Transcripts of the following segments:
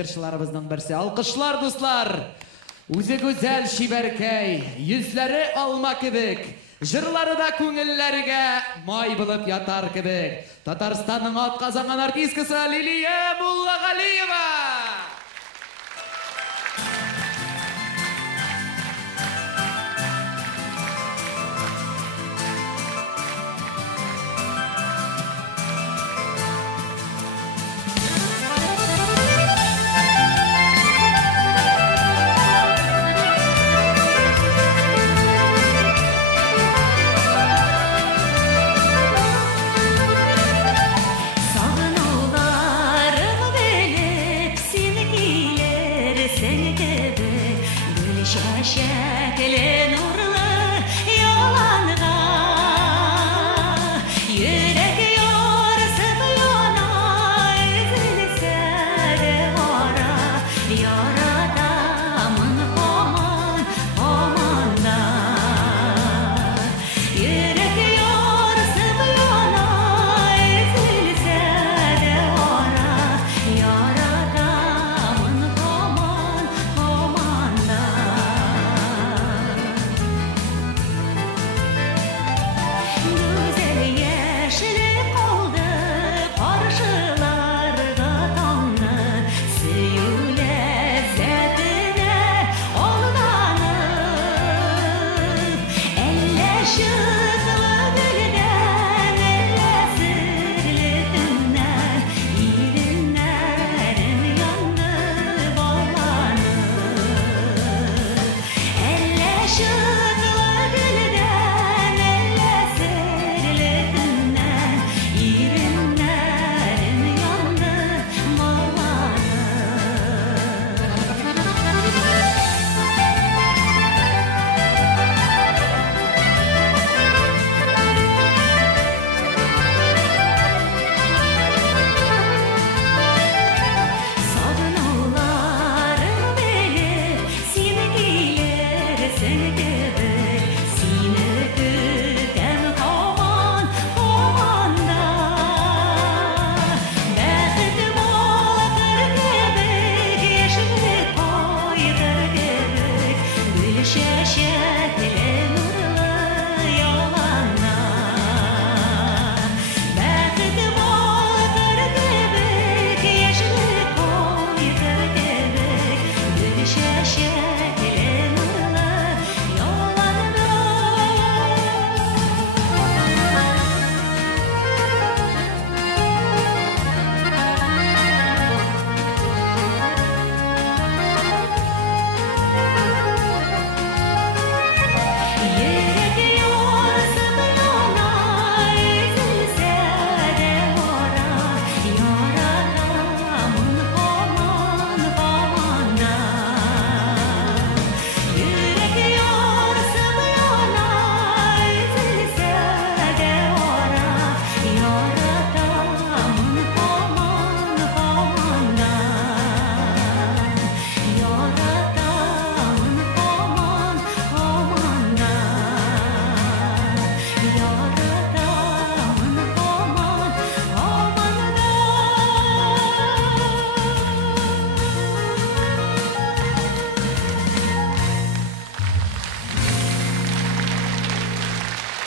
жырчыларыбыздың бірсі. Алқышлар, достар! Өзі güzel шиберкей, yüzleri alma kibik, жырлары да көңілләргә май булып ятар кебек. Татарстанның атказанган артисткасы Лилия Муллагалиева! Şekli nurlu yalanına yürek yorsuz yana üzülse de vara yaradamın omanda yürek yorsuz yana üzülse de vara yaradamın omanda.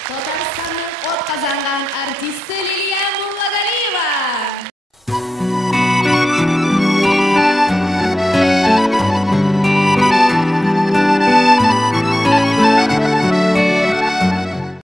Татарстанның атказанган артисты Лилия